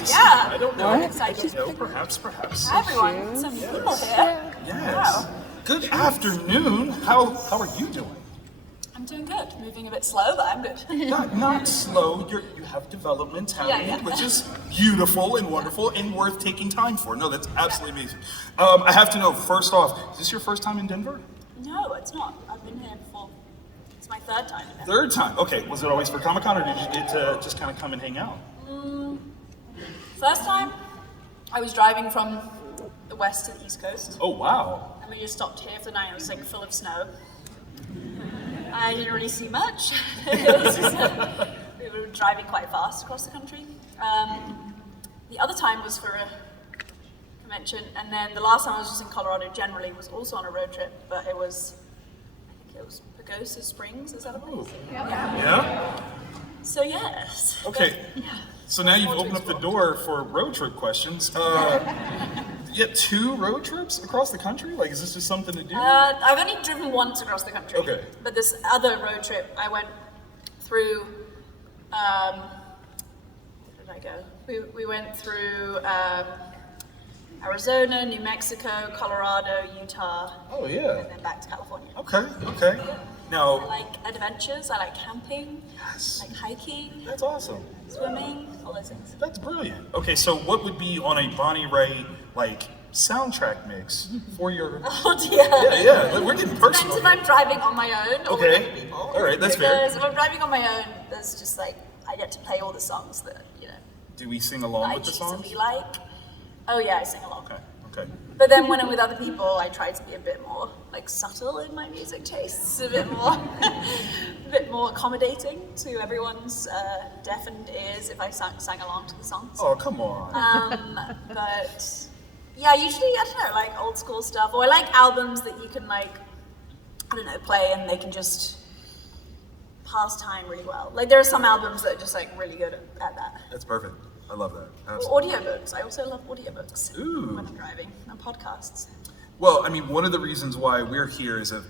to see. Yeah. I don't know. I'm I excited. don't know. Perhaps. Hi everyone, some people here. Yes. Wow. Good afternoon. How are you doing? I'm doing good. Moving a bit slow, but I'm good. Not slow. You have development happening, Yeah. which is beautiful and wonderful and worth taking time for. No, that's absolutely amazing. I have to know, first off, is this your first time in Denver? No, it's not. I've been here before. It's my third time. Third time. Okay. Was it always for Comic-Con, or did you get to just kind of come and hang out? First time, I was driving from the west to the east coast. Oh, wow. And we just stopped here for the night. It was like full of snow. I didn't really see much. It was just, we were driving quite fast across the country. The other time was for a convention, and then the last time I was just in Colorado generally was also on a road trip, but I think it was Pagosa Springs, is that a place? Yeah? So yes. Okay. But, yeah. So now you've opened up the door for road trip questions. You get 2 road trips across the country? Like, is this just something to do? I've only driven once across the country. Okay. But this other road trip, I went through, where did I go? We went through Arizona, New Mexico, Colorado, Utah. Oh, yeah. And then back to California. Okay. I Now, like adventures, I like camping, yes, I like hiking, that's awesome. swimming, all those things. That's brilliant. Okay, so what would be on a Bonnie Raitt, like, soundtrack mix for your... Oh dear. Yeah, we're getting personal Depends if here. I'm driving on my own or with other people. All right, that's fair. Because if I'm driving on my own, there's just like, I get to play all the songs that, Do we sing along I with the songs? choosily like. Oh yeah, I sing along. Okay. But then when I'm with other people, I try to be a bit more like subtle in my music tastes, a bit more accommodating to everyone's deafened ears if I sang along to the songs. Oh, come on. But yeah, usually I don't know, like old school stuff, or I like albums that you can like, I don't know, play and they can just pass time really well. Like there are some albums that are just like really good at that. That's perfect. I love that. Or Absolutely. audiobooks. I also love audiobooks Ooh. when I'm driving, and podcasts. Well, I mean, one of the reasons why we're here is a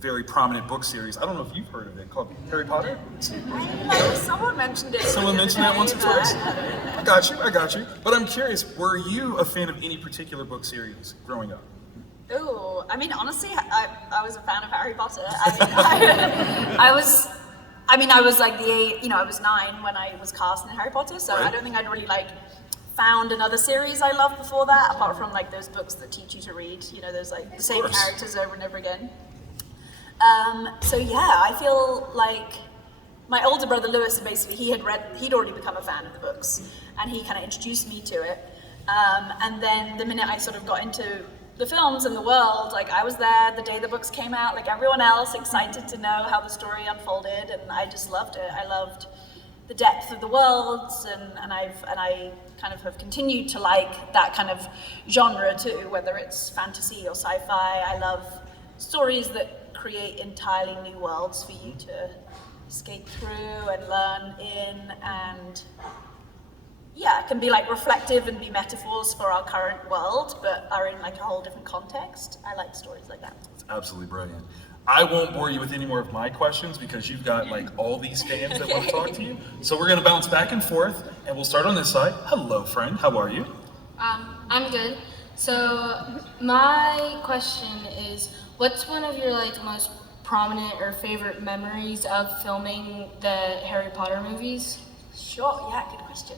very prominent book series. I don't know if you've heard of it, called Harry Potter. I know, someone mentioned it. Someone mentioned that once or twice. I got you. But I'm curious, were you a fan of any particular book series growing up? Ooh, I mean, honestly, I was a fan of Harry Potter. I was like I was 9 when I was cast in Harry Potter, so Right. I don't think I'd really like found another series I loved before that, apart from like those books that teach you to read, those like the same course. characters over and over again. So yeah, I feel like my older brother Lewis, basically, he'd already become a fan of the books, and he kind of introduced me to it. And then the minute I sort of got into the films and the world, like I was there the day the books came out, like everyone else, excited to know how the story unfolded, and I just loved it. I loved the depth of the worlds, and I kind of have continued to like that kind of genre too, whether it's fantasy or sci-fi. I love stories that create entirely new worlds for you to skate through and learn in, and yeah, it can be like reflective and be metaphors for our current world, but are in like a whole different context. I like stories like that. It's absolutely brilliant. I won't bore you with any more of my questions because you've got like all these fans that want to talk to you. So we're gonna bounce back and forth, and we'll start on this side. Hello, friend. How are you? I'm good. So my question is, what's one of your like most prominent or favorite memories of filming the Harry Potter movies? Sure, yeah, good question.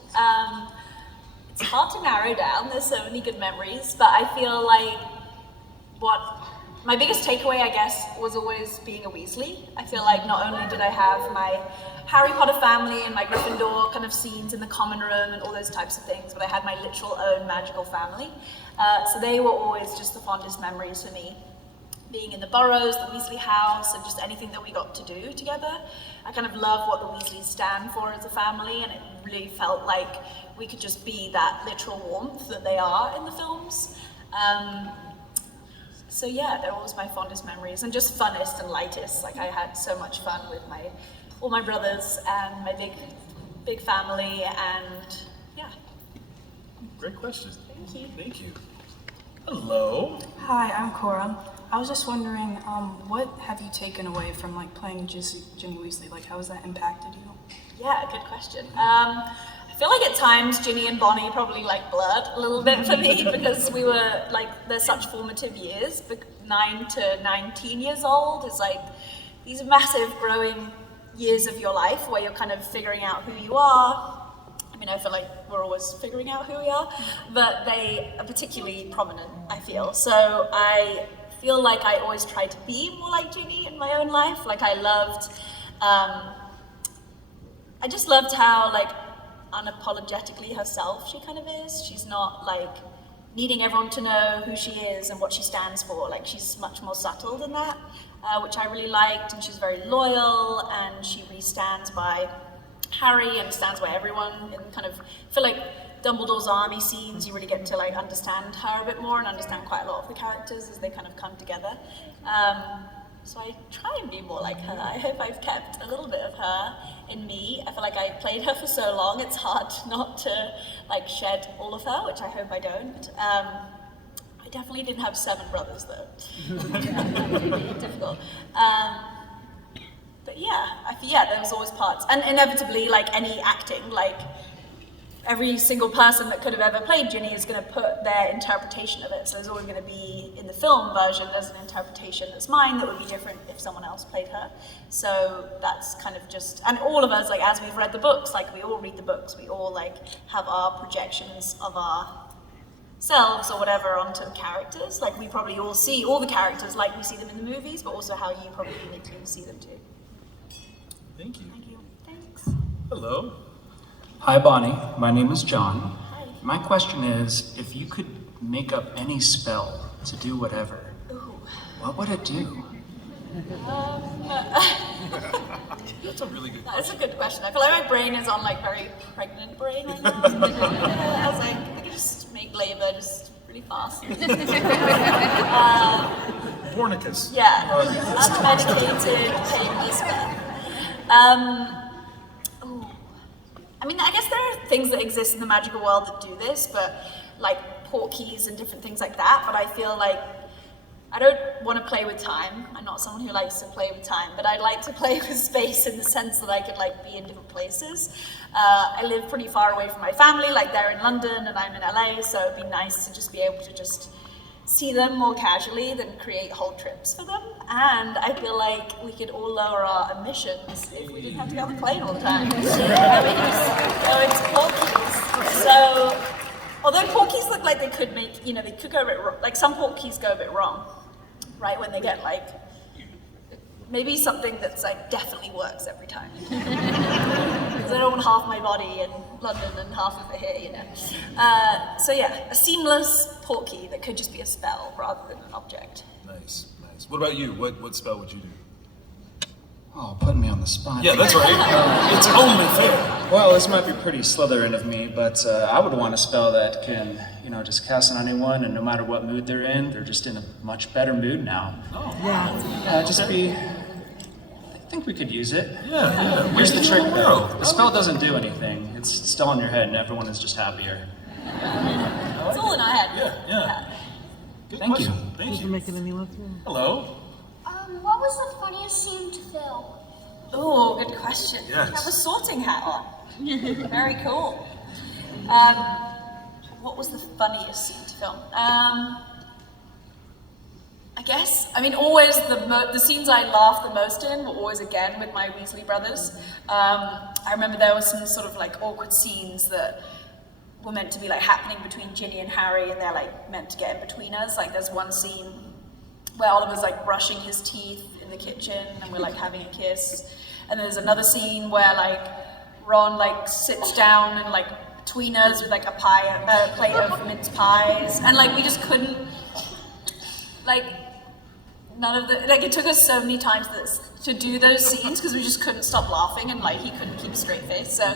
It's hard to narrow down, there's so many good memories, but I feel like my biggest takeaway, I guess, was always being a Weasley. I feel like not only did I have my Harry Potter family and my Gryffindor kind of scenes in the common room and all those types of things, but I had my literal own magical family. So they were always just the fondest memories for me. Being in the Burrows, the Weasley house, and just anything that we got to do together. I kind of love what the Weasleys stand for as a family, and it really felt like we could just be that literal warmth that they are in the films. So yeah, they're always my fondest memories, and just funnest and lightest. Like I had so much fun with all my brothers and my big family, and yeah. Great question. Thank you. Hello. Hi, I'm Cora. I was just wondering, what have you taken away from like playing Ginny Weasley? Like, how has that impacted you? Yeah, good question. I feel like at times Ginny and Bonnie probably like blurred a little bit for me because we were like, they're such formative years. 9 to 19 years old is like these massive growing years of your life where you're kind of figuring out who you are. I mean, I feel like we're always figuring out who we are, but they are particularly prominent, I feel. So I feel like I always tried to be more like Ginny in my own life. Like I just loved how like unapologetically herself she kind of is. She's not like needing everyone to know who she is and what she stands for. Like she's much more subtle than that, which I really liked. And she's very loyal, and she really stands by Harry and stands by everyone. And kind of feel like Dumbledore's army scenes, you really get to like understand her a bit more and understand quite a lot of the characters as they kind of come together. So I try and be more like her. I hope I've kept a little bit of her in me. I feel like I played her for so long, it's hard not to like shed all of her, which I hope I don't. I definitely didn't have 7 brothers though. Difficult. But yeah, there was always parts. And inevitably, like any acting, like every single person that could have ever played Ginny is going to put their interpretation of it. So there's always going to be, in the film version, there's an interpretation that's mine that would be different if someone else played her. So that's kind of just, and all of us, like as we've read the books, like we all read the books, we all like have our projections of ourselves or whatever onto the characters. Like we probably all see all the characters like we see them in the movies, but also how you probably uniquely see them too. Thank you. Thank you. Thanks. Hello. Hi, Bonnie. My name is John. Hi. My question is, if you could make up any spell to do whatever, Ooh. what would it do? That's a really good That's question. a good question. I feel like my brain is on like very pregnant brain right now. I was like, I could just make labor just really fast. Bornicus. Yeah, unmedicated, painless spell. Ooh. I mean, I guess there are things that exist in the magical world that do this, but like portkeys and different things like that. But I feel like I don't want to play with time. I'm not someone who likes to play with time, but I'd like to play with space in the sense that I could like be in different places. I live pretty far away from my family, like they're in London and I'm in LA, so it'd be nice to just be able to just see them more casually than create whole trips for them. And I feel like we could all lower our emissions if we didn't have to get on the plane all the time. And we just go into portkeys. So, although portkeys look like they could make, they could go a bit wrong. Like some portkeys go a bit wrong, right? When they get like, maybe something that's like definitely works every time. Because I don't want half my body in London and half of it here, So yeah, a seamless portkey that could just be a spell rather than an object. Nice, nice. What about you? What spell would you do? Oh, putting me on the spot. Yeah, that's right. It's only fair. Well, this might be pretty Slytherin of me, but I would want a spell that can, just cast on anyone, and no matter what mood they're in, they're just in a much better mood now. Oh. Yeah, just be... I think we could use it. Yeah. Here's the trick, though. Wow. The spell doesn't do anything. It's still in your head, and everyone is just happier. It's all in our head. Yeah. Good Thank question. you. Thank you. Make it any less room. Hello. What was the funniest scene to film? Oh, good question. Yes. You have a sorting hat on. Very cool. What was the funniest scene to film? I guess, always the scenes I laughed the most in were always again with my Weasley brothers. I remember there were some sort of like awkward scenes that were meant to be like happening between Ginny and Harry, and they're like meant to get in between us. Like there's one scene where Oliver's like brushing his teeth in the kitchen and we're like having a kiss. And there's another scene where like Ron like sits down and like between us with like a plate of mince pies, and like we just couldn't, like none of the, like it took us so many times to do those scenes because we just couldn't stop laughing, and like he couldn't keep a straight face. So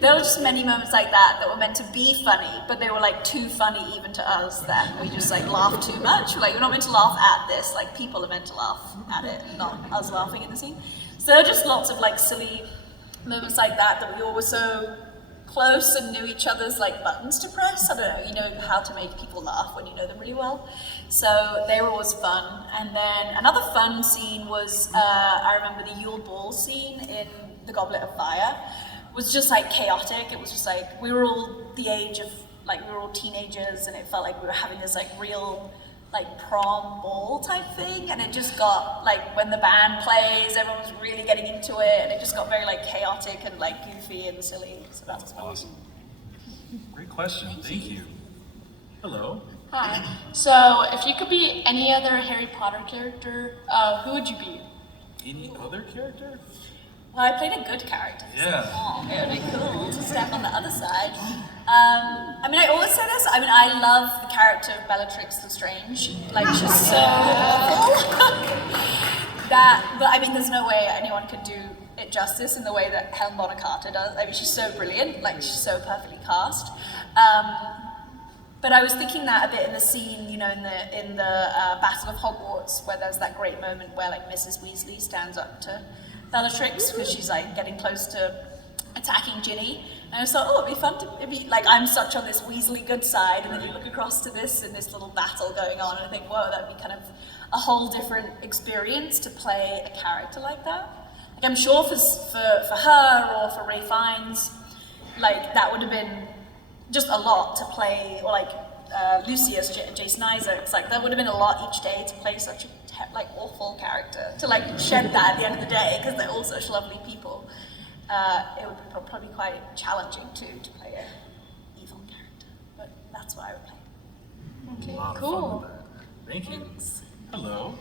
there were just many moments like that were meant to be funny, but they were like too funny even to us that we just like laughed too much. Like we're not meant to laugh at this, like people are meant to laugh at it, not us laughing in the scene. So there are just lots of like silly moments like that we all were so close and knew each other's like buttons to press. I don't know, you know how to make people laugh when you know them really well. So they were always fun. And then another fun scene was, I remember the Yule Ball scene in The Goblet of Fire, was just like chaotic. It was just like, we were all the age of, like we were all teenagers, and it felt like we were having this like real like prom ball type thing, and it just got like, when the band plays, everyone was really getting into it, and it just got very like chaotic and like goofy and silly. So that was Awesome. Great question. Thank you. Hello. Hi. So, if you could be any other Harry Potter character, who would you be? Any other character? Well, I played a good character. Yeah. Oh, it would be cool to step on the other side. I mean, I always say this. I mean, I love the character of Bellatrix Lestrange. Like, she's so awful. But I mean, there's no way anyone could do it justice in the way that Helen Bonham Carter does. I mean, she's so brilliant. Like, she's so perfectly cast. But I was thinking that a bit in the scene, you know, in the Battle of Hogwarts, where there's that great moment where like Mrs. Weasley stands up to Bellatrix because she's like getting close to attacking Ginny. And I just thought, oh, it'd be fun to be like, I'm such on this Weasley good side, and then you look across to this and this little battle going on, and I think, whoa, that'd be kind of a whole different experience to play a character like that. Like, I'm sure for her or for Ray Fiennes, like that would have been just a lot to play, or like Lucius, Jason Isaacs, like that would have been a lot each day to play such a like awful character, to like shed that at the end of the day, because they're all such lovely people. It would be probably quite challenging too to play an evil character, but that's what I would play. A lot of fun Cool. with that. Thank you. Hello.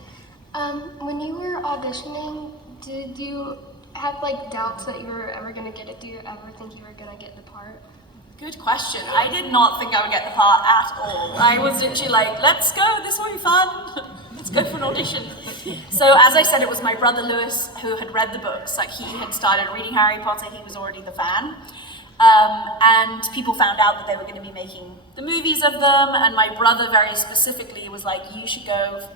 When you were auditioning, did you have like doubts that you were ever gonna get it? Do you ever think you were gonna get the part? Good question. I did not think I would get the part at all. I was literally like, let's go, this will be fun. Let's go for an audition. So as I said, it was my brother Lewis who had read the books. Like, he had started reading Harry Potter, he was already the fan. And people found out that they were going to be making the movies of them, and my brother very specifically was like, you should go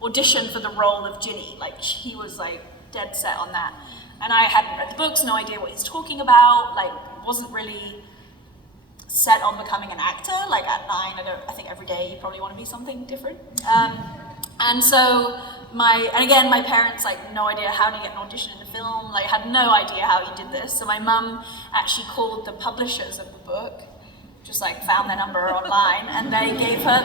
audition for the role of Ginny. Like, he was like dead set on that. And I hadn't read the books, no idea what he's talking about, like wasn't really set on becoming an actor. Like at 9, I think every day you probably want to be something different. And so my parents, like, no idea how to get an audition in a film, like had no idea how you did this. So my mum actually called the publishers of the book, just like found their number online, and they gave her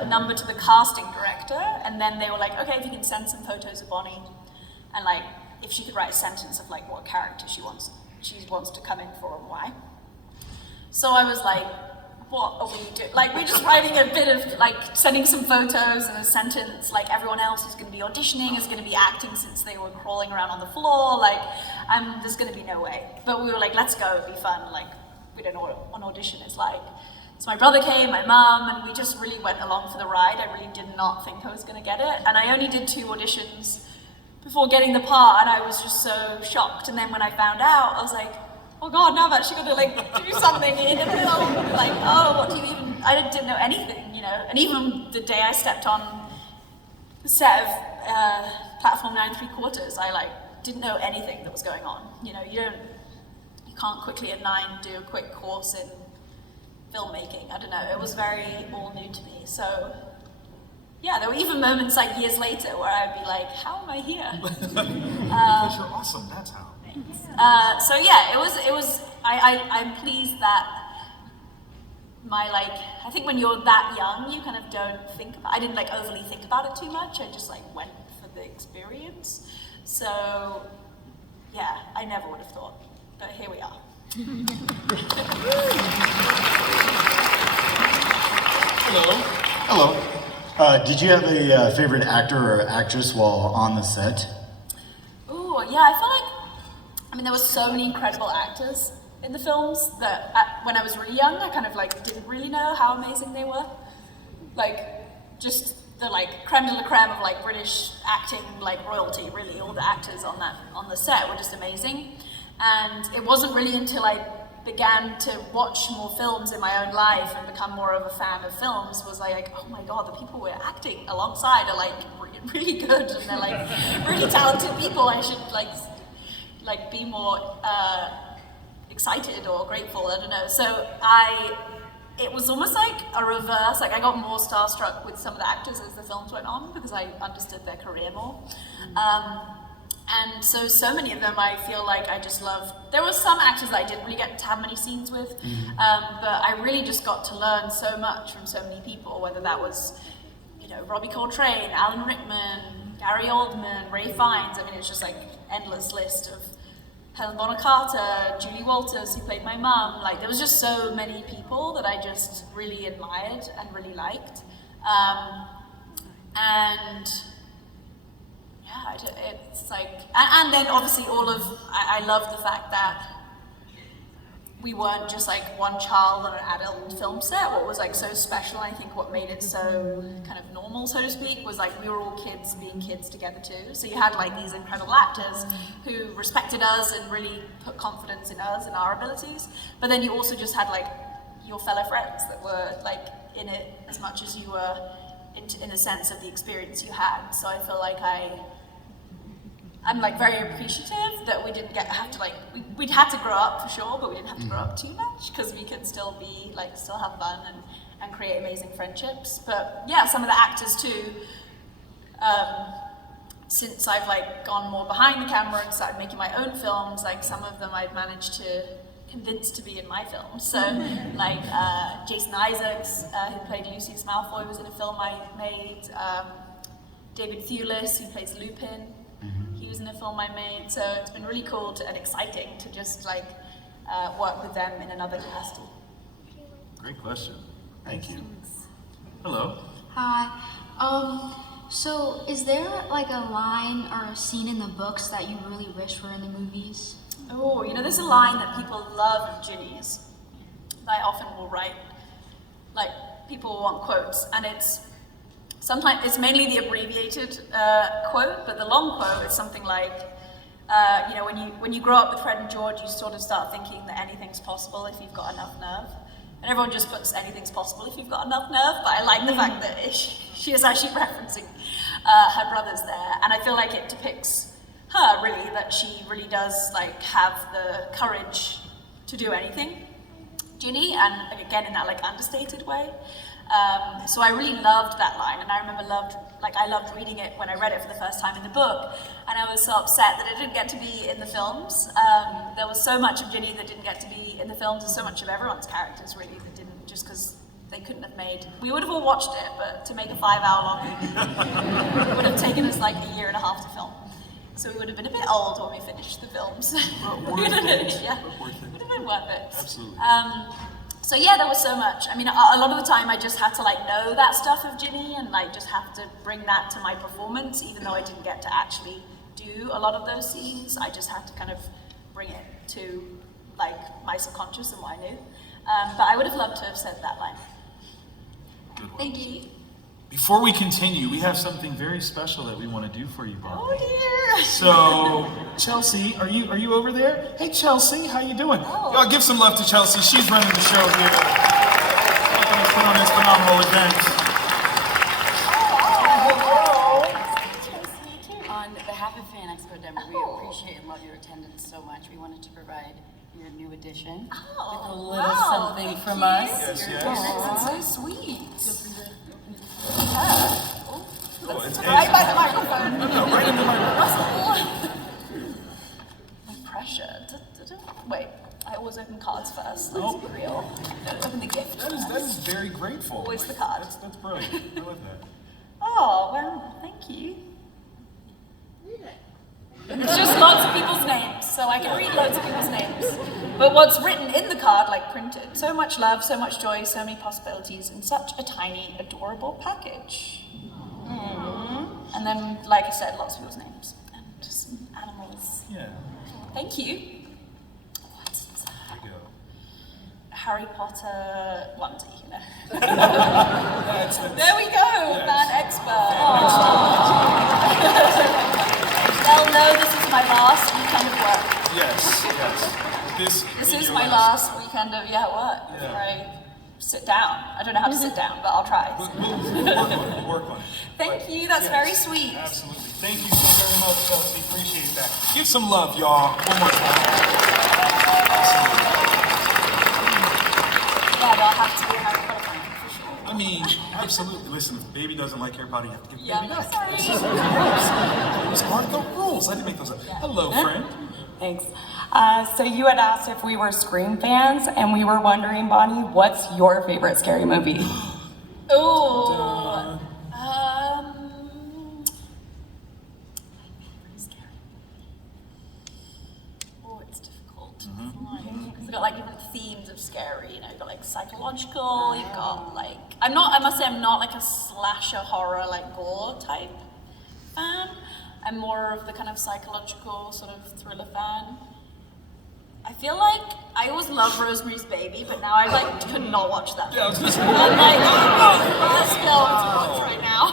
the number to the casting director, and then they were like, okay, if you can send some photos of Bonnie, and like if she could write a sentence of like what character she wants to come in for and why. So I was like, what are we doing? Like, we're just writing a bit of, like, sending some photos and a sentence, like everyone else who's going to be auditioning is going to be acting since they were crawling around on the floor, like, there's going to be no way. But we were like, let's go, it'd be fun, like, we don't know what an audition is like. So my brother came, my mum, and we just really went along for the ride. I really did not think I was going to get it. And I only did 2 auditions before getting the part, and I was just so shocked. And then when I found out, I was like, oh God, now I'm actually going to like do something in a film. Like, oh, what do you even, I didn't know anything, you know. And even the day I stepped on the set of Platform 9 3/4, I like didn't know anything that was going on. You know, you can't quickly at 9 do a quick course in filmmaking. I don't know, it was very all new to me. So yeah, there were even moments like years later where I'd be like, how am I here? Because you're awesome, that's how. So yeah, it was. I'm pleased that I think when you're that young, you kind of don't think about. I didn't like overly think about it too much. I just like went for the experience. So yeah, I never would have thought, but here we are. Hello. Hello. Did you have a favorite actor or actress while on the set? Ooh, yeah, I feel like. I mean, there were so many incredible actors in the films that when I was really young, I kind of like didn't really know how amazing they were. Like, just the like creme de la creme of like British acting, like royalty, really. All the actors on the set were just amazing. And it wasn't really until I began to watch more films in my own life and become more of a fan of films was like, oh my God, the people we're acting alongside are like really good, and they're like really talented people. I should like be more excited or grateful, I don't know. So it was almost like a reverse, like I got more starstruck with some of the actors as the films went on because I understood their career more. And so many of them I feel like I just loved. There were some actors that I didn't really get to have many scenes with, but I really just got to learn so much from so many people, whether that was, Robbie Coltrane, Alan Rickman, Gary Oldman, Ray Fiennes. I mean, it's just like endless list of Helen Bonham Carter, Julie Walters, who played my mum. Like, there was just so many people that I just really admired and really liked. And yeah, it's like, and then obviously I love the fact that we weren't just like one child on an adult film set. What was like so special, I think what made it so kind of normal, so to speak, was like we were all kids being kids together too. So you had like these incredible actors who respected us and really put confidence in us and our abilities. But then you also just had like your fellow friends that were like in it as much as you were in a sense of the experience you had. So I feel like I'm like very appreciative that we didn't have to like, we'd had to grow up for sure, but we didn't have to grow up too much because we could still be like, still have fun and create amazing friendships. But yeah, some of the actors too, since I've like gone more behind the camera and started making my own films, like some of them I've managed to convince to be in my films. So like Jason Isaacs, who played Lucius Malfoy, was in a film I made. David Thewlis, who plays Lupin, he was in a film I made. So it's been really cool and exciting to just like work with them in another capacity. Great question. Thank you. Hello. Hi. So is there like a line or a scene in the books that you really wish were in the movies? Oh, there's a line that people love of Ginny's that I often will write. Like, people want quotes, and sometimes it's mainly the abbreviated quote, but the long quote is something like, when you grow up with Fred and George, you sort of start thinking that anything's possible if you've got enough nerve. And everyone just puts anything's possible if you've got enough nerve, but I like the fact that she is actually referencing her brothers there, and I feel like it depicts her really, that she really does like have the courage to do anything, Ginny, and again in that like understated way. So I really loved that line, and I remember I loved reading it when I read it for the first time in the book, and I was so upset that it didn't get to be in the films. There was so much of Ginny that didn't get to be in the films, and so much of everyone's characters really that didn't, just because they couldn't have made. We would have all watched it, but to make a 5-hour-long movie would have taken us like a year and a half to film. So we would have been a bit old when we finished the films. Worth it. Yeah, Worth it. would have been worth it. Absolutely. So yeah, there was so much. I mean, a lot of the time I just had to like know that stuff of Ginny and like just have to bring that to my performance, even though I didn't get to actually do a lot of those scenes. I just had to kind of bring it to like my subconscious and what I knew. But I would have loved to have said that line. Good one. Thank you. Before we continue, we have something very special that we want to do for you, Barbara. Oh dear. So, Chelsea, are you over there? Hey, Chelsea, how you doing? Oh. Y'all give some love to Chelsea. She's running the show here, helping us put on this phenomenal event. On behalf of Fan Expo Denver, we appreciate and love your attendance so much. We wanted to provide you a new edition with a little something from us. Yes, yes. That's so sweet. Oh, it's Right by the microphone. No, right in the microphone. No pressure. Wait, I always open cards first. Let's Oh. be real. Don't open the gift. That is very grateful. Always the card. That's brilliant. I love that. Oh, well, thank you. It's just lots of people's names, so I can read loads of people's names. But what's written in the card, like printed, so much love, so much joy, so many possibilities in such a tiny, adorable package. And then, like I said, lots of people's names and just animals. Yeah. Thank you. What's inside? There you go. Harry Potter onesie, you know. That's There we go, Yes. Fan Expo. They'll know this is my last weekend of work. Yes. This is my last weekend of work Yeah. before I sit down. I don't know how to sit down, but I'll try. We'll work on it. Thank you, that's very sweet. Absolutely. Thank you so very much, Chelsea. Appreciate that. Give some love, y'all. One more time. Yeah, they'll have to be a Harry Potter fan for sure. I mean, absolutely. Listen, if baby doesn't like Harry Potter, you have to give Yeah, baby no, back. sorry. Those are the rules. I didn't make those up. Hello, friend. Thanks. So you had asked if we were Scream fans, and we were wondering, Bonnie, what's your favorite scary movie? Ooh. Oh, it's difficult. Because you've got like different themes of scary. You know, you've got like psychological. You've got like I must say I'm not like a slasher horror like gore type fan. I'm more of the kind of psychological sort of thriller fan. I feel like I always loved Rosemary's Baby, but now I like could not watch that. Yeah, I was gonna say. I'm like, oh, let's go to watch right now.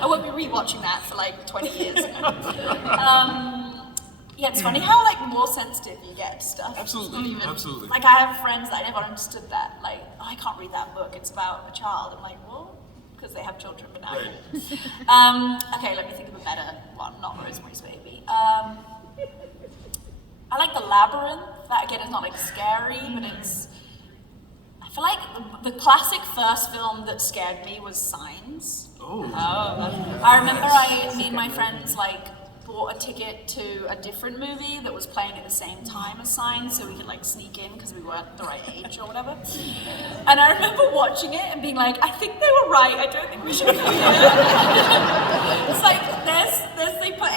I won't be rewatching that for like 20 years. Yeah, it's funny how like more sensitive you get to stuff. Absolutely, absolutely. Like I have friends that I never understood that. Like, oh, I can't read that book. It's about a child. I'm like, well, because they have children, but now. Right. Okay, let me think of a better one. Not Rosemary's Baby. I like The Labyrinth. That again is not like scary, but it's. I feel like the classic first film that scared me was Signs. Oh. I remember me and my friends like bought a ticket to a different movie that was playing at the same time as Signs, so we could like sneak in because we weren't the right age or whatever. And I remember watching it and being like, I think they were right. I don't think we should go here. It's like they put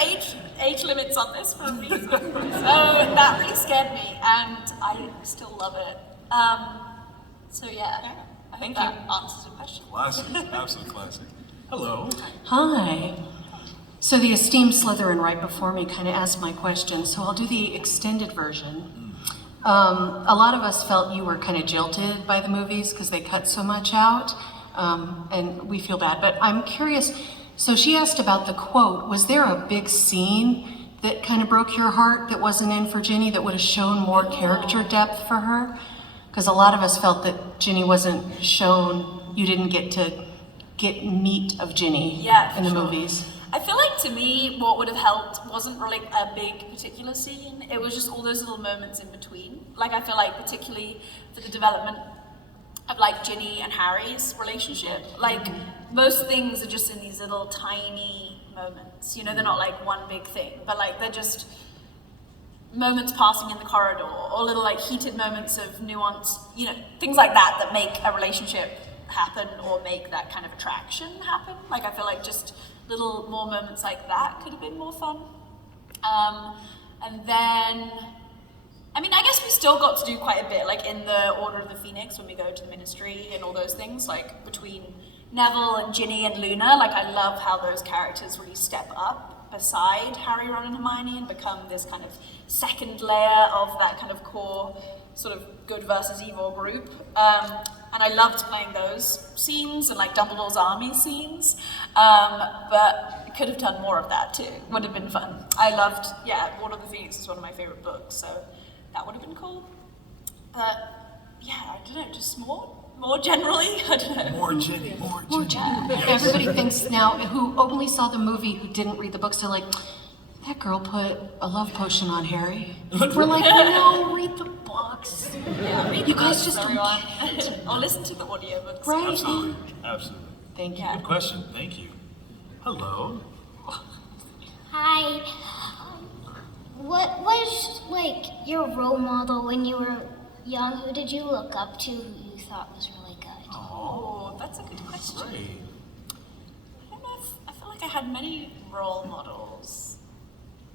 age limits on this for a reason. So that really scared me, and I still love it. So yeah, I think that answers your question. Classic, absolute classic. Hello. Hi. So the esteemed Slytherin right before me kind of asked my question, so I'll do the extended version. A lot of us felt you were kind of jilted by the movies because they cut so much out, and we feel bad. But I'm curious, so she asked about the quote. Was there a big scene that kind of broke your heart that wasn't in for Ginny that would have shown more character depth for her? Because a lot of us felt that Ginny wasn't shown, you didn't get to get meat of Ginny in the movies. I feel like to me, what would have helped wasn't really a big particular scene. It was just all those little moments in between. Like I feel like particularly for the development of like Ginny and Harry's relationship, like most things are just in these little tiny moments. You know, they're not like one big thing, but like they're just moments passing in the corridor or little like heated moments of nuance, you know, things like that that make a relationship happen or make that kind of attraction happen. Like I feel like just little more moments like that could have been more fun. And then, I mean, I guess we still got to do quite a bit, like in the Order of the Phoenix when we go to the Ministry and all those things, like between Neville and Ginny and Luna. Like I love how those characters really step up beside Harry, Ron and Hermione and become this kind of second layer of that kind of core sort of good versus evil group. And I loved playing those scenes and like Dumbledore's army scenes, but could have done more of that too. Would have been fun. I loved, Order of the Phoenix is one of my favorite books, so that would have been cool. But yeah, I don't know, just more generally, I don't know. More Ginny. Everybody thinks now, who only saw the movie, who didn't read the books, they're like, that girl put a love potion on Harry. We're like, no, read the books. Yeah, read you the guys books, just everyone. don't get it. Or listen to the audiobooks. Right. Absolutely, absolutely. Thank you. Good question, thank you. Hello. Hi. What was like your role model when you were young? Who did you look up to who you thought was really good? Oh, that's a good question. Right. I don't know if, I feel like I had many role models.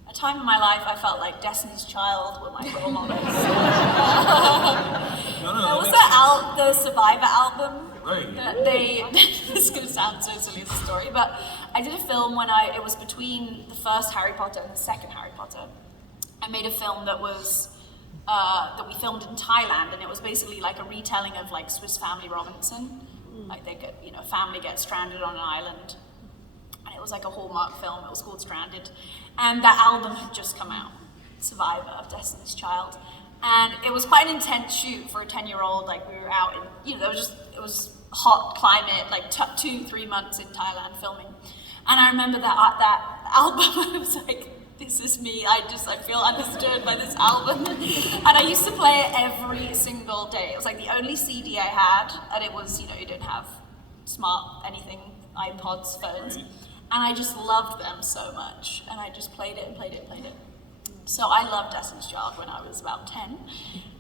A time in my life I felt like Destiny's Child were my role models. There was the Survivor album. Right. That this is going to sound so silly as a story, but I did a film when it was between the first Harry Potter and the second Harry Potter. I made a film that was that we filmed in Thailand, and it was basically like a retelling of like Swiss Family Robinson. Like a family gets stranded on an island, and it was like a Hallmark film. It was called Stranded, and that album had just come out, Survivor of Destiny's Child, and it was quite an intense shoot for a 10-year-old. Like we were out in, it was hot climate, like 2-3 months in Thailand filming, and I remember that album. I was like, this is me. I feel understood by this album. And I used to play it every single day. It was like the only CD I had, and it was, you didn't have smart anything, iPods, phones. And I just loved them so much, and I just played it and played it and played it. So I loved Destiny's Child when I was about 10,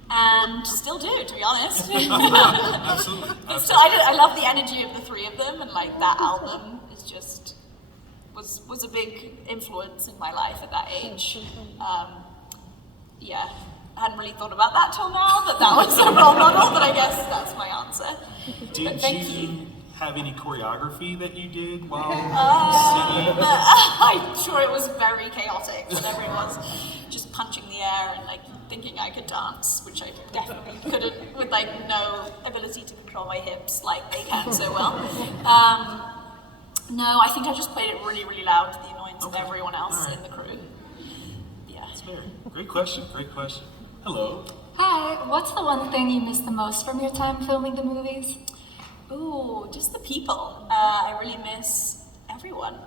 and still do, to be honest. Absolutely. But still, I love the energy of the three of them, and like that album is just was a big influence in my life at that age. Yeah, I hadn't really thought about that till now, that was a role model, but I guess that's my answer. Did you have any choreography that you did while singing? I'm sure it was very chaotic, whatever it was, just punching the air and like thinking I could dance, which I definitely couldn't, with like no ability to control my hips like they can so well. No, I think I just played it really, really loud to the annoyance of everyone else in the crew. Yeah. That's fair. Great question, great question. Hello. Hi, what's the one thing you miss the most from your time filming the movies? Ooh, just the people. I really miss everyone.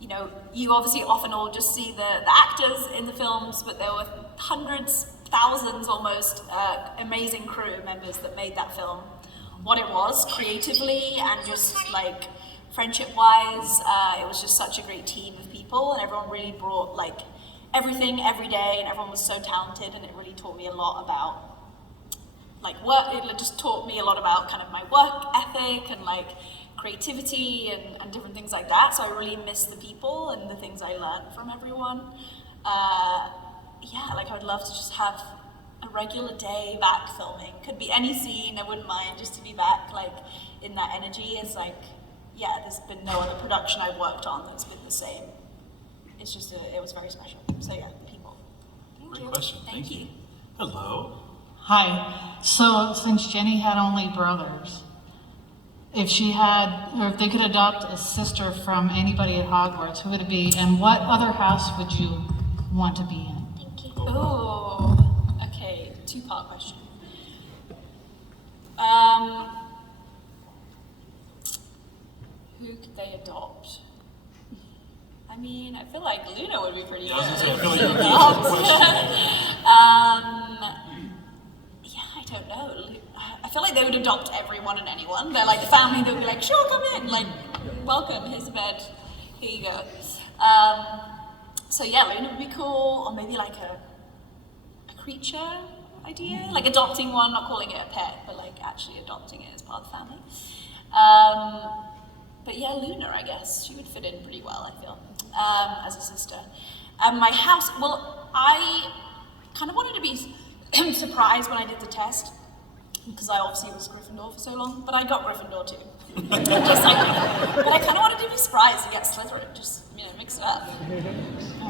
You know, you obviously often all just see the actors in the films, but there were hundreds, thousands almost, amazing crew members that made that film what it was creatively and just like friendship-wise. It was just such a great team of people, and everyone really brought like everything every day, and everyone was so talented, and it really taught me a lot about like work. It just taught me a lot about kind of my work ethic and like creativity and different things like that. So I really miss the people and the things I learned from everyone. Yeah, like I would love to just have a regular day back filming. Could be any scene, I wouldn't mind just to be back like in that energy. It's like, yeah, there's been no other production I've worked on that's been the same. It's just, it was very special. So yeah, the people. Great question, thank you. Hello. Hi. So since Jenny had only brothers, if she had, or if they could adopt a sister from anybody at Hogwarts, who would it be? And what other house would you want to be in? Oh, okay, two-part question. Who could they adopt? I mean, I feel like Luna would be pretty good. I feel like you'd be a good question. Yeah, I don't know. I feel like they would adopt everyone and anyone. They're like the family that would be like, sure, come in, like, welcome, here's a bed, here you go. So yeah, Luna would be cool, or maybe like a creature idea, like adopting one, not calling it a pet, but like actually adopting it as part of the family. But yeah, Luna, I guess, she would fit in pretty well, I feel, as a sister. My house, well, I kind of wanted to be surprised when I did the test, because I obviously was Gryffindor for so long, but I got Gryffindor too. Just like, but I kind of wanted to be surprised and get Slytherin, just, you know, mix it up. There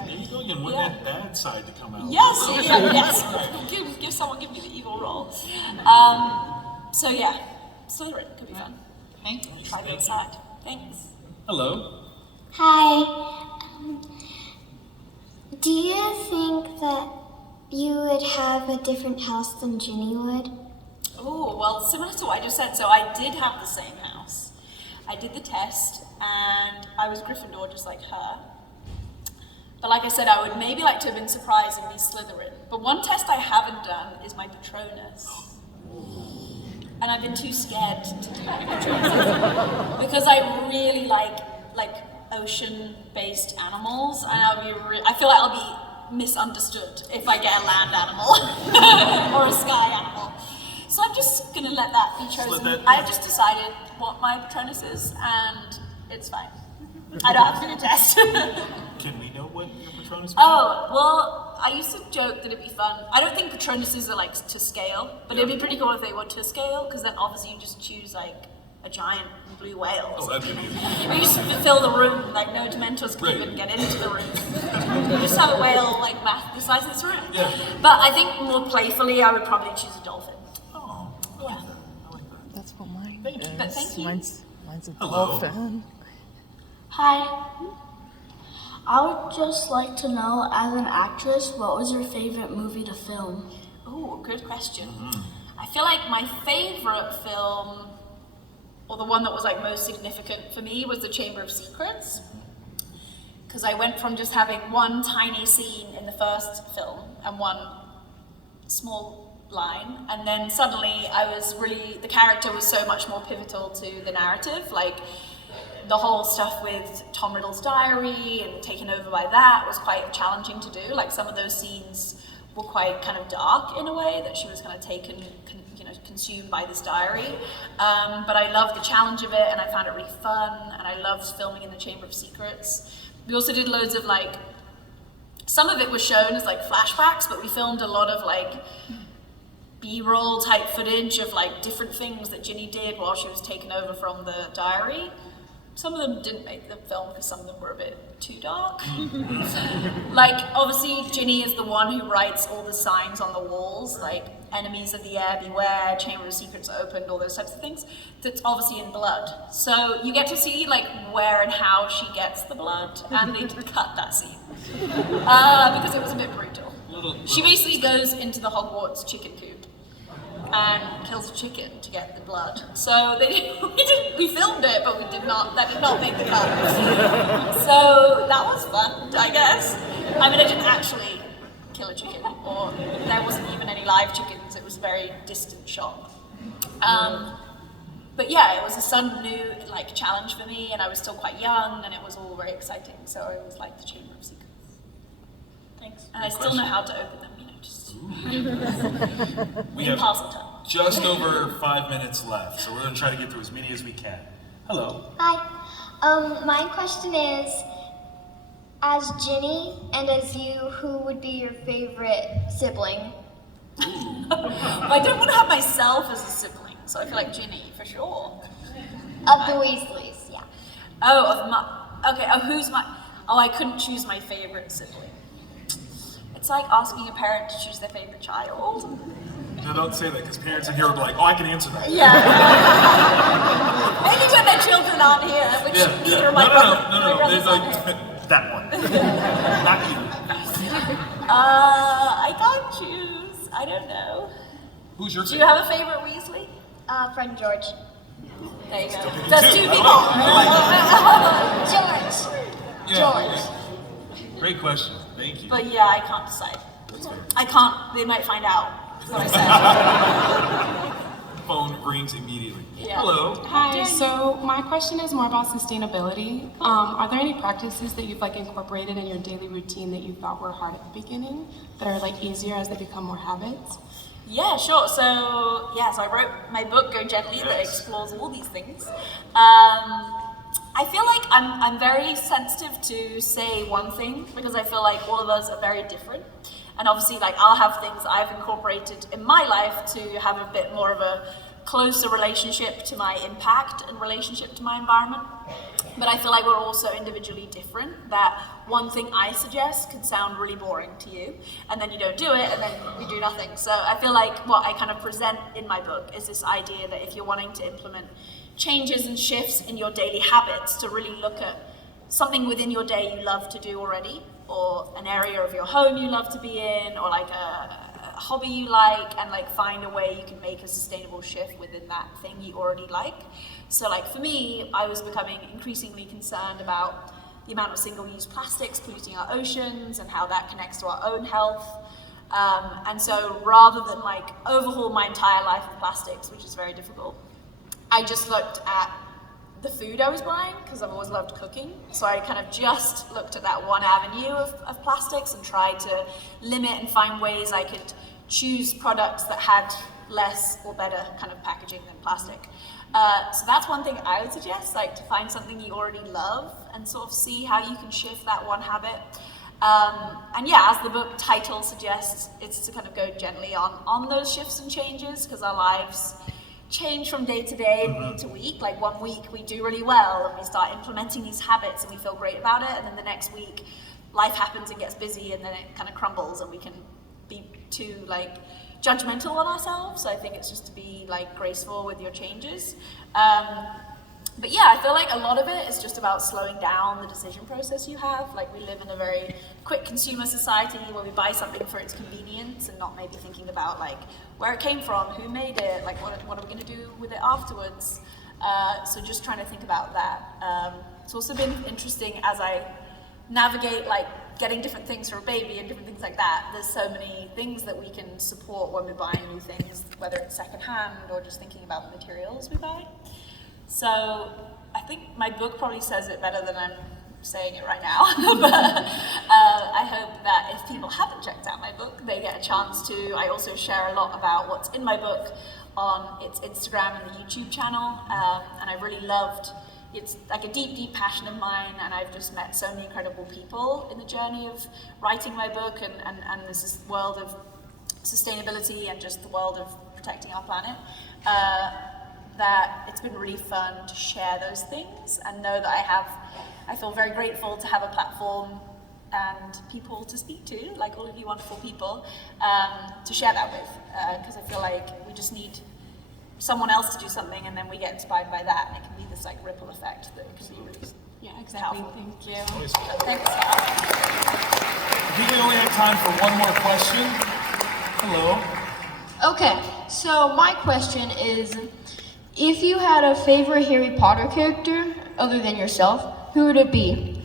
you go again, want that bad side to come out. Yes, yes. Give me the evil role. So yeah, Slytherin could be fun. Thank you. Try the inside. Thanks. Hello. Hi. Do you think that you would have a different house than Ginny would? Oh, well, similar to what I just said, so I did have the same house. I did the test, and I was Gryffindor just like her. But like I said, I would maybe like to have been surprised and be Slytherin. But one test I haven't done is my Patronus. And I've been too scared to do my Patronus because I really like ocean-based animals, and I feel like I'll be misunderstood if I get a land animal or a sky animal. So I'm just gonna let that be chosen. I've just decided what my Patronus is, and it's fine. I don't have to do a test. Can we know what your Patronus is? Oh, well, I used to joke that it'd be fun. I don't think Patronuses are like to scale, but it'd be pretty cool if they were to scale, because then obviously you just choose like a giant blue whale. Oh, that'd be amazing. You just fill the room, like no Dementors can even get into the room. You just have a whale like the size of this room. Yeah. But I think more playfully, I would probably choose a dolphin. Oh, I like that. I like that. That's what mine Thank you. But thank you. Mine's a Hello. dolphin. Hi. I would just like to know, as an actress, what was your favorite movie to film? Oh, good question. I feel like my favorite film, or the one that was like most significant for me, was The Chamber of Secrets. Because I went from just having one tiny scene in the first film and one small line, and then suddenly the character was so much more pivotal to the narrative. Like, the whole stuff with Tom Riddle's diary and taken over by that was quite challenging to do. Like some of those scenes were quite kind of dark in a way, that she was kind of taken, consumed by this diary. But I loved the challenge of it, and I found it really fun, and I loved filming in the Chamber of Secrets. We also did loads of like, some of it was shown as like flashbacks, but we filmed a lot of like B-roll type footage of like different things that Ginny did while she was taken over from the diary. Some of them didn't make the film because some of them were a bit too dark. Like, obviously, Ginny is the one who writes all the signs on the walls, like, enemies of the air, beware, Chamber of Secrets opened, all those types of things. That's obviously in blood. So you get to see, like, where and how she gets the blood, and they did cut that scene. Because it was a bit brutal. She basically goes into the Hogwarts chicken coop and kills a chicken to get the blood. So we filmed it, but that did not make the cut. So that was fun, I guess. I mean, I didn't actually kill a chicken, or there wasn't even any live chickens. It was a very distant shot. But yeah, it was a sudden new like challenge for me, and I was still quite young, and it was all very exciting. So I always liked the Chamber of Secrets. Thanks. And I still know how to open them. We have just over 5 minutes left, so we're going to try to get through as many as we can. Hello. Hi. My question is, as Ginny and as you, who would be your favorite sibling? I don't want to have myself as a sibling, so I feel like Ginny for sure. Of the Weasleys, yeah. Who's my? Oh, I couldn't choose my favorite sibling. It's like asking a parent to choose their favorite child. No, don't say that, because parents in here will be like, oh, I can answer that. Yeah. Maybe when their children aren't here, which neither of my brothers. There's like, that one. Not you. I can't choose. I don't know. Who's your favorite? Do you have a favorite Weasley? Friend George. There you go. That's two people. George. Great question. Thank you. But yeah, I can't decide. I can't, they might find out what I said. Phone rings immediately. Yeah. Hello. Hi, so my question is more about sustainability. Are there any practices that you've like incorporated in your daily routine that you thought were hard at the beginning that are like easier as they become more habits? Yeah, sure. So I wrote my book, Go Gently, that explores all these things. I feel like I'm very sensitive to say one thing, because I feel like all of us are very different. And obviously, like, I'll have things I've incorporated in my life to have a bit more of a closer relationship to my impact and relationship to my environment. But I feel like we're also individually different, that one thing I suggest could sound really boring to you, and then you don't do it, and then you do nothing. So I feel like what I kind of present in my book is this idea that if you're wanting to implement changes and shifts in your daily habits, to really look at something within your day you love to do already, or an area of your home you love to be in, or like a hobby you like, and like find a way you can make a sustainable shift within that thing you already like. So like for me, I was becoming increasingly concerned about the amount of single-use plastics polluting our oceans and how that connects to our own health. And so rather than like overhaul my entire life of plastics, which is very difficult, I just looked at the food I was buying, because I've always loved cooking. So I kind of just looked at that one avenue of plastics and tried to limit and find ways I could choose products that had less or better kind of packaging than plastic. So that's one thing I would suggest, like to find something you already love and sort of see how you can shift that one habit. And yeah, as the book title suggests, it's to kind of go gently on those shifts and changes, because our lives change from day to day and week to week. Like one week we do really well and we start implementing these habits and we feel great about it, and then the next week life happens and gets busy, and then it kind of crumbles and we can be too like judgmental on ourselves. So I think it's just to be like graceful with your changes. But yeah, I feel like a lot of it is just about slowing down the decision process you have. Like we live in a very quick consumer society where we buy something for its convenience and not maybe thinking about like where it came from, who made it, like what are we going to do with it afterwards. So just trying to think about that. It's also been interesting as I navigate like getting different things for a baby and different things like that. There's so many things that we can support when we're buying new things, whether it's secondhand or just thinking about the materials we buy. So I think my book probably says it better than I'm saying it right now. But I hope that if people haven't checked out my book, they get a chance to. I also share a lot about what's in my book on its Instagram and the YouTube channel, and I really loved. It's like a deep, deep passion of mine, and I've just met so many incredible people in the journey of writing my book, and this world of sustainability and just the world of protecting our planet, that it's been really fun to share those things and know that I feel very grateful to have a platform and people to speak to, like all of you wonderful people, to share that with, because I feel like we just need someone else to do something, and then we get inspired by that, and it can be this like ripple effect that can be really Exactly. powerful. Thank you. Thanks. I think we only have time for one more question. Hello. Okay, so my question is, if you had a favorite Harry Potter character other than yourself, who would it be?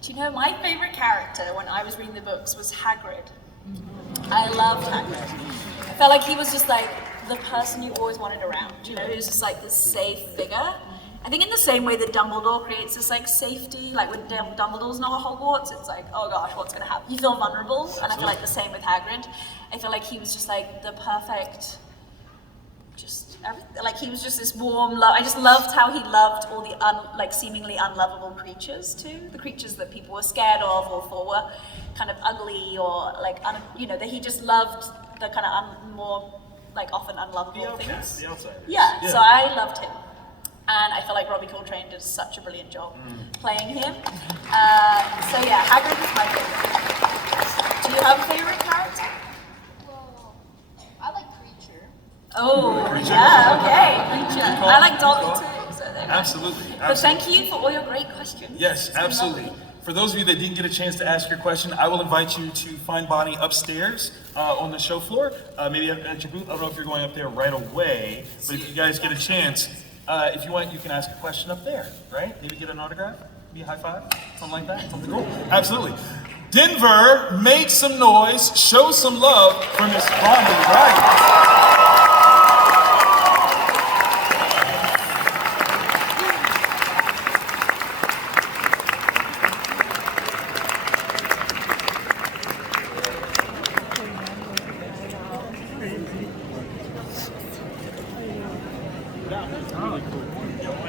Do you know, my favorite character when I was reading the books was Hagrid. I loved Hagrid. I felt like he was just like the person you always wanted around, you know, he was just like this safe figure. I think in the same way that Dumbledore creates this like safety, like when Dumbledore's not at Hogwarts, it's like, oh gosh, what's gonna happen? You feel vulnerable, and I feel like the same with Hagrid. I feel like he was just like the perfect, just everything. Like he was just this warm love. I just loved how he loved all the like seemingly unlovable creatures too, the creatures that people were scared of or thought were kind of ugly or like, you know, that he just loved the kind of more like often unlovable things. The outsider. Yeah, so I loved him. And I feel like Robbie Coltrane did such a brilliant job playing him. So yeah, Hagrid is my favorite. Do you have a favorite character? Well, I like Creature. Oh, yeah, okay, Creature. I like Dobby too. So there. Absolutely. But thank you for all your great questions. Yes, absolutely. For those of you that didn't get a chance to ask your question, I will invite you to find Bonnie upstairs on the show floor, maybe at your booth. I don't know if you're going up there right away, but if you guys get a chance, if you want, you can ask a question up there, right? Maybe get an autograph, maybe a high five, something like that, something cool. Absolutely. Denver, make some noise, show some love for Miss Bonnie Wright.